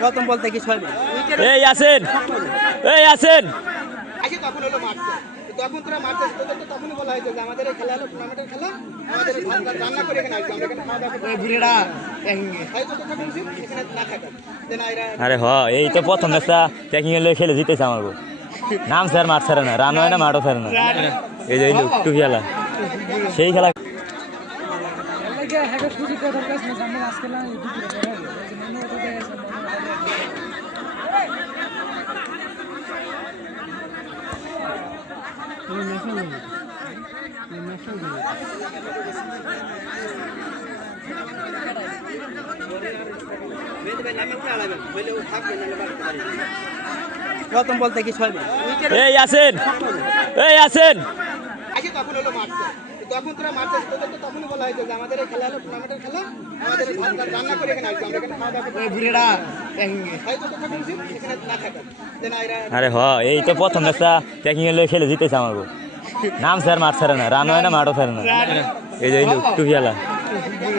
প্রথম বলতে কি ছয় এই আছেন তখন হলো মারছে তখন তোরা মারছে তখনই বলা হয়েছে যে আমাদের এই খেলা হলো টুর্নামেন্টের খেলা আমাদের রান্না করে এখানে আসবে আমরা এখানে খাওয়া দাওয়া বলছি এখানে না থাকার আরে এই তো প্রথম ম্যাচটা ট্যাকিং এর খেলে জিতেছে আমার নাম স্যার মাঠ ছাড়ে না রান হয় না মাঠও ছাড়ে না এই যে টু খেলা সেই খেলা প্রথম বলতে কি ছয় এই আছেন তখন হলো মারছে তখন তোরা মারছে তখনই বলা হয়েছে যে আমাদের এই খেলা হলো টুর্নামেন্টের খেলা আমাদের রান্না করে এখানে আসবে আমরা এখানে খাওয়া দাওয়া বলছি এখানে না থাকার আরে এই তো প্রথম ম্যাচটা ট্যাকিং এর খেলে জিতেছে আমার নাম স্যার মাঠ ছাড়ে না রান হয় না মাঠও ছাড়ে না এই যে টু খেলা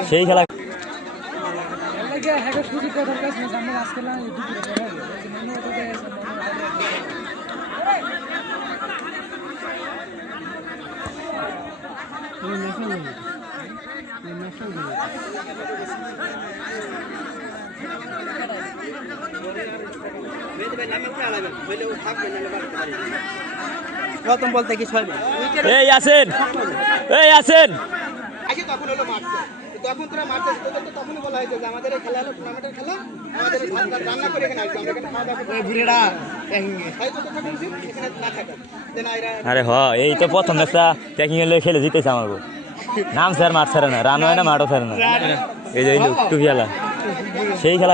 সেই খেলা প্রথম বলতে কি ছয় এই আছেন তখন হলো মারছে তখন তোরা মারছে তখনই বলা হয়েছে যে আমাদের এই খেলা হলো টুর্নামেন্টের খেলা আমাদের রান্না করে এখানে আসবে আমরা এখানে খাওয়া দাওয়া বলছি এখানে না থাকার আরে এই তো প্রথম ম্যাচটা ট্যাকিং এর খেলে জিতেছে আমার নাম স্যার মাঠ ছাড়ে না রান হয় না মাঠও ছাড়ে না এই যে টু খেলা সেই খেলা